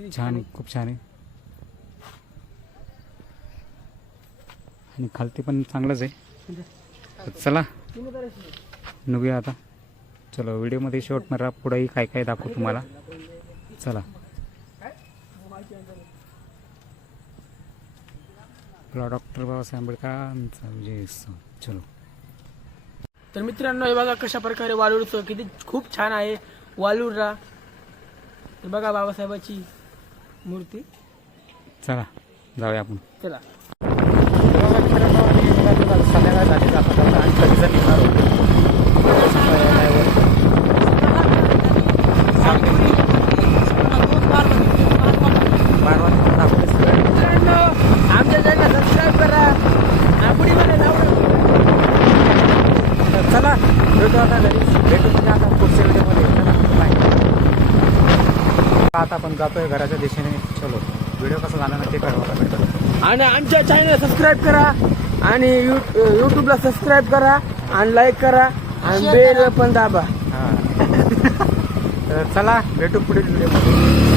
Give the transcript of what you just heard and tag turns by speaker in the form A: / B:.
A: किती
B: छान आहे. खूप छान आहे. आणि खालती पण चांगलंच आहे. तर चला निघूया आता. चलो व्हिडिओमध्ये शेवट मला पुढेही काय काय दाखवू तुम्हाला. चला. डॉक्टर बाबासाहेब आंबेडकरांचा विजय. चलो.
A: तर मित्रांनो हे बघा कशा प्रकारे वालूरचं किती खूप छान आहे. वालूरला हे बघा बाबासाहेबाची मूर्ती.
B: चला जाऊया आपण.
A: चला.
B: संध्याकाळ झाली आणि कधीचा निघणार
A: आमच्या सबस्क्राईब करा
B: चला भेटू आता घरी. भेटू म्हणजे आता पुढच्या व्हिडिओमध्ये. आता आपण जातोय घराच्या दिशेने. चलो व्हिडिओ कसा झाला ना ते कळवा भेटत
A: आणि आमच्या चॅनल सबस्क्राईब करा आणि यू- यूट्यूबला सबस्क्राईब करा आणि लाईक करा आणि बेल पण दाबा.
B: हां. तर चला भेटू पुढील व्हिडिओमध्ये
A: अरे